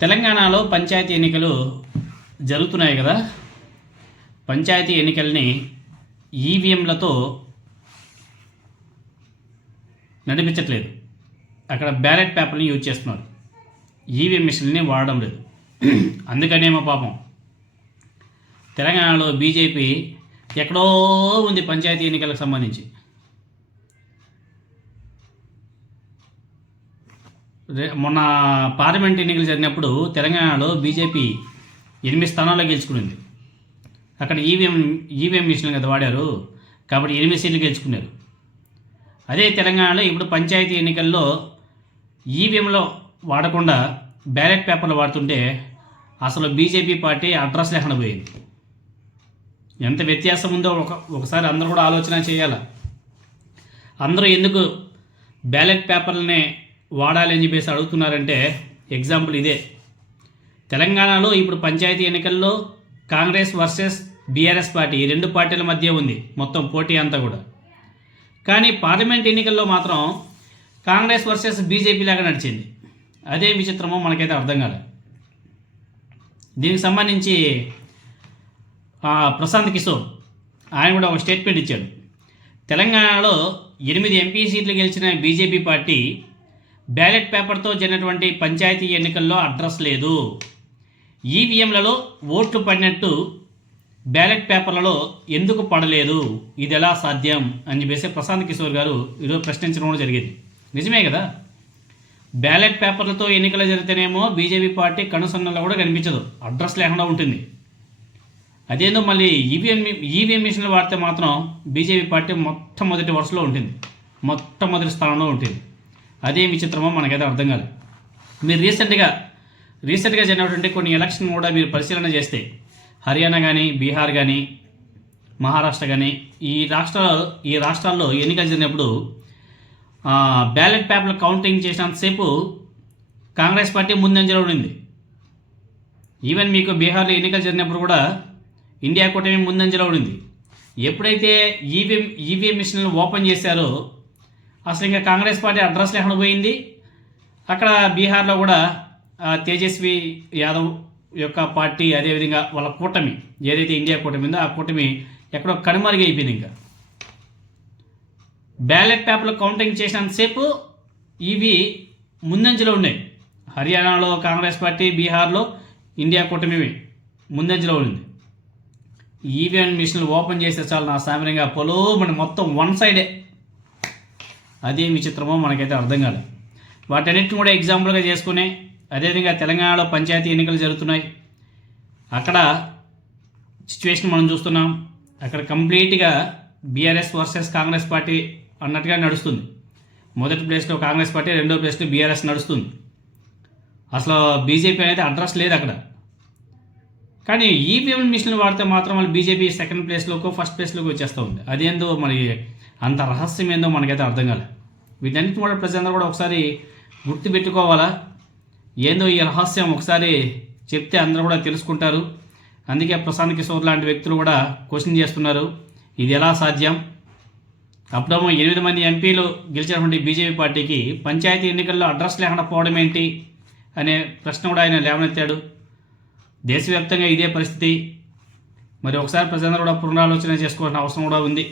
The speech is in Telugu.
తెలంగాణలో పంచాయతీ ఎన్నికలు జరుగుతున్నాయి కదా. పంచాయతీ ఎన్నికల్ని ఈవీఎంలతో నడిపించట్లేదు. అక్కడ బ్యాలెట్ పేపర్ని యూజ్ చేస్తున్నారు. ఈవీఎం మిషన్ని వాడడం లేదు. అందుకనేమో పాపం. తెలంగాణలో బీజేపీ ఎక్కడో ఉంది పంచాయతీ ఎన్నికలకు సంబంధించి. మొన్న పార్లమెంట్ ఎన్నికలు జరిగినప్పుడు తెలంగాణలో బీజేపీ ఎనిమిది స్థానాల్లో గెలుచుకునింది. అక్కడ ఈవీఎం ఈవీఎం మిషన్లు కదా వాడారు కాబట్టి ఎనిమిది సీట్లు గెలుచుకున్నారు. అదే తెలంగాణలో ఇప్పుడు పంచాయతీ ఎన్నికల్లో ఈవీఎంలో వాడకుండా బ్యాలెట్ పేపర్లు వాడుతుంటే అసలు బీజేపీ పార్టీ అడ్రస్ లేకుండా పోయింది. ఎంత వ్యత్యాసం ఉందో ఒక ఒకసారి అందరూ కూడా ఆలోచన చేయాలి? అందరూ ఎందుకు బ్యాలెట్ పేపర్లనే వాడాలి అని చెప్పేసి అడుగుతున్నారంటే ఎగ్జాంపుల్ ఇదే. తెలంగాణలో ఇప్పుడు పంచాయతీ ఎన్నికల్లో కాంగ్రెస్ వర్సెస్ బీఆర్ఎస్ పార్టీ ఈ రెండు పార్టీల మధ్య ఉంది. మొత్తం పోటీ అంతా కూడా. కానీ పార్లమెంట్ ఎన్నికల్లో మాత్రం కాంగ్రెస్ వర్సెస్ బీజేపీ లాగా నడిచింది. అదే విచిత్రమో మనకైతే అర్థం కాలేదు దీనికి సంబంధించి ప్రశాంత్ కిషోర్ ఆయన కూడా ఒక స్టేట్మెంట్ ఇచ్చాడు. తెలంగాణలో ఎనిమిది ఎంపీ సీట్లు గెలిచిన బీజేపీ పార్టీ బ్యాలెట్ పేపర్తో జరిగినటువంటి పంచాయతీ ఎన్నికల్లో అడ్రస్ లేదు. ఈవీఎంలలో ఓట్లు పడినట్టు బ్యాలెట్ పేపర్లలో ఎందుకు పడలేదు? ఇది ఎలా సాధ్యం? అని చెప్పేసి ప్రశాంత్ కిషోర్ గారు ఈరోజు ప్రశ్నించడం కూడా జరిగింది. నిజమే కదా? బ్యాలెట్ పేపర్లతో ఎన్నికలు జరిగితేనేమో బీజేపీ పార్టీ కనుసన్నలో కూడా కనిపించదు. అడ్రస్ లేకుండా ఉంటుంది. అదేందో మళ్ళీ ఈవీఎం ఈవీఎం మిషన్లు వాడితే మాత్రం బీజేపీ పార్టీ మొట్టమొదటి వరుసలో ఉంటుంది. మొట్టమొదటి స్థానంలో ఉంటుంది. అదే విచిత్రమో మనకైతే అర్థం కాదు. మీరు రీసెంట్గా రీసెంట్గా జరిగినటువంటి కొన్ని ఎలక్షన్ కూడా మీరు పరిశీలన చేస్తే హర్యానా కానీ బీహార్ కానీ మహారాష్ట్ర కానీ ఈ రాష్ట్ర ఈ రాష్ట్రాల్లో ఎన్నికలు జరిగినప్పుడు బ్యాలెట్ పేపర్లు కౌంటింగ్ చేసినంతసేపు కాంగ్రెస్ పార్టీ ముందంజలో ఉండింది. ఈవెన్ మీకు బీహార్లో ఎన్నికలు జరిగినప్పుడు కూడా ఇండియా కూటమి ముందంజలో ఉండింది. ఎప్పుడైతే ఈవీఎం ఈవీఎం మిషన్లు ఓపెన్ చేశారో అసలు ఇంకా కాంగ్రెస్ పార్టీ అడ్రస్ లేకుండా పోయింది. అక్కడ బీహార్లో కూడా తేజస్వి యాదవ్ యొక్క పార్టీ అదేవిధంగా వాళ్ళ కూటమి ఏదైతే ఇండియా కూటమి ఉందో ఆ కూటమి ఎక్కడో కనుమరుగు అయిపోయింది ఇంకా. బ్యాలెట్ పేపర్లు కౌంటింగ్ చేసినంతసేపు ఇవి ముందంజలో ఉన్నాయి. హర్యానాలో కాంగ్రెస్ పార్టీ బీహార్లో ఇండియా కూటమి ముందంజలో ఉంది. ఈవీఎం మిషన్లు ఓపెన్ చేస్తే చాలు నా సామాన్యంగా పొలోమని మొత్తం వన్ సైడే అదే విచిత్రమో మనకైతే అర్థం కాలేదు వాటన్నిటిని కూడా ఎగ్జాంపుల్గా చేసుకుని అదేవిధంగా తెలంగాణలో పంచాయతీ ఎన్నికలు జరుగుతున్నాయి. అక్కడ సిచ్యువేషన్ మనం చూస్తున్నాం. అక్కడ కంప్లీట్గా బీఆర్ఎస్ వర్సెస్ కాంగ్రెస్ పార్టీ అన్నట్టుగా నడుస్తుంది. మొదటి ప్లేస్లో కాంగ్రెస్ పార్టీ రెండో ప్లేస్లో బీఆర్ఎస్ నడుస్తుంది. అసలు బీజేపీ అనేది అడ్రస్ లేదు అక్కడ. కానీ ఈవీఎం మిషన్ వాడితే మాత్రం వాళ్ళు బీజేపీ సెకండ్ ప్లేస్లోకో ఫస్ట్ ప్లేస్లోకి వచ్చేస్తూ ఉంది. అదేందో మరి అంత రహస్యం ఏందో మనకైతే అర్థం కాలేదు వీటన్నిటిని కూడా ప్రజలందరూ కూడా ఒకసారి గుర్తుపెట్టుకోవాలా? ఏందో ఈ రహస్యం ఒకసారి చెప్తే అందరూ కూడా తెలుసుకుంటారు. అందుకే ప్రశాంత్ కిషోర్ లాంటి వ్యక్తులు కూడా క్వశ్చన్ చేస్తున్నారు. ఇది ఎలా సాధ్యం? అప్పుడేమో ఎనిమిది మంది ఎంపీలు గెలిచినటువంటి బీజేపీ పార్టీకి పంచాయతీ ఎన్నికల్లో అడ్రస్ లేకుండా పోవడం ఏంటి? అనే ప్రశ్న కూడా ఆయన లేవనెత్తాడు. దేశవ్యాప్తంగా ఇదే పరిస్థితి. మరి ఒకసారి ప్రజలందరూ కూడా పునరాలోచన చేసుకోవాల్సిన అవసరం కూడా ఉంది.